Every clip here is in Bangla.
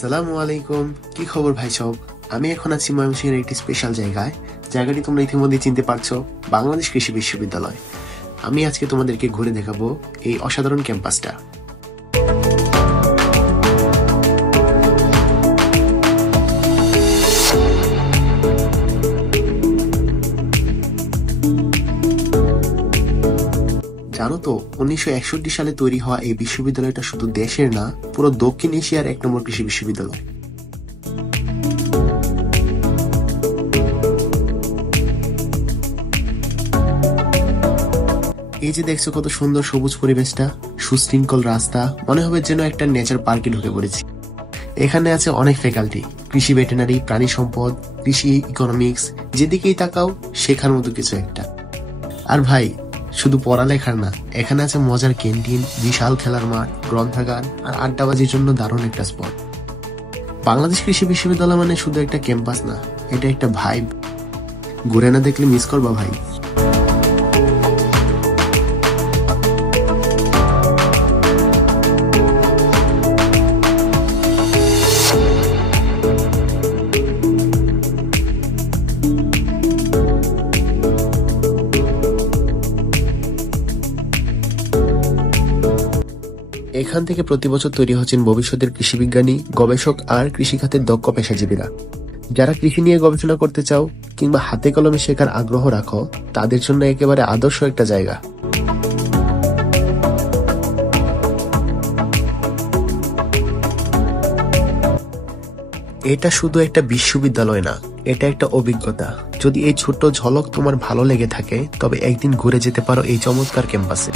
আসসালামু আলাইকুম, কি খবর ভাই সব? আমি এখন আছি ময়মনসিংহের একটি স্পেশাল জায়গায়। জায়গাটি তোমরা ইতিমধ্যে চিনতে পারছো, বাংলাদেশ কৃষি বিশ্ববিদ্যালয়। আমি আজকে তোমাদেরকে ঘুরে দেখাবো এই অসাধারণ ক্যাম্পাসটা। জানো তো, 1961 সালে তৈরি হওয়া এই বিশ্ববিদ্যালয়টা শুধু দেশের না, পুরো দক্ষিণ এশিয়ার 1 নম্বর কৃষি বিশ্ববিদ্যালয়। এই যে দেখছো কত সুন্দর সবুজ পরিবেশটা, সুশৃঙ্খল রাস্তা, মনে হবে যেন একটা নেচার পার্কে ঢুকে পড়েছি। এখানে আছে অনেক ফ্যাকাল্টি, কৃষি ভেটেনারি, প্রাণী সম্পদ, কৃষি ইকোনমিক্স, যেদিকেই তাকাও শেখার মতো কিছু একটা। আর ভাই, শুধু পড়ালেখার না, এখানে আছে মজার ক্যান্টিন, বিশাল খেলার মাঠ, গ্রন্থাগার আর আড্ডাবাজির জন্য দারুণ একটা স্পট। বাংলাদেশ কৃষি বিশ্ববিদ্যালয় মানে শুধু একটা ক্যাম্পাস না, এটা একটা ভাইব। ঘুরে না দেখলে মিস করবা ভাই। এখান থেকে প্রতি বছর তৈরি হচ্ছেন ভবিষ্যতের কৃষিবিজ্ঞানী, গবেষক আর কৃষিখাতের দক্ষ পেশাজীবীরা। যারা কৃষি নিয়ে গবেষণা করতে চাও কিংবা হাতে কলমে শেখার আগ্রহ রাখো, তাদের জন্য একেবারে আদর্শ একটা জায়গা। এটা শুধু একটা বিশ্ববিদ্যালয় না, এটা একটা অভিজ্ঞতা। যদি এই ছোট্ট ঝলক তোমার ভালো লেগে থাকে, তবে একদিন ঘুরে যেতে পারো এই চমৎকার ক্যাম্পাসে।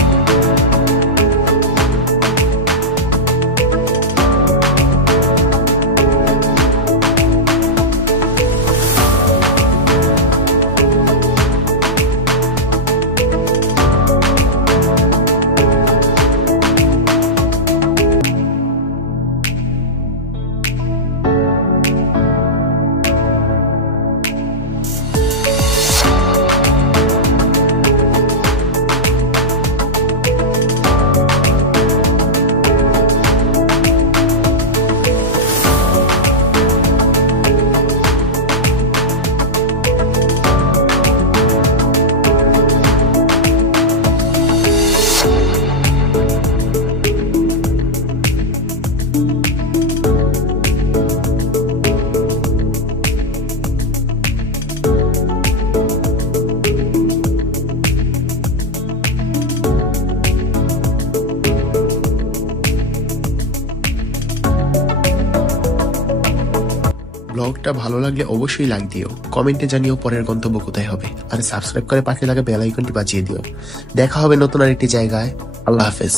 ব্লগটা ভালো লাগলে অবশ্যই লাইক দিও, কমেন্টে জানিও পরের গন্তব্য কোথায় হবে, আর সাবস্ক্রাইব করে পাশে লাগা বেল আইকনটি বাজিয়ে দিও। দেখা হবে নতুন আরেকটি জায়গায়। আল্লাহ হাফেজ।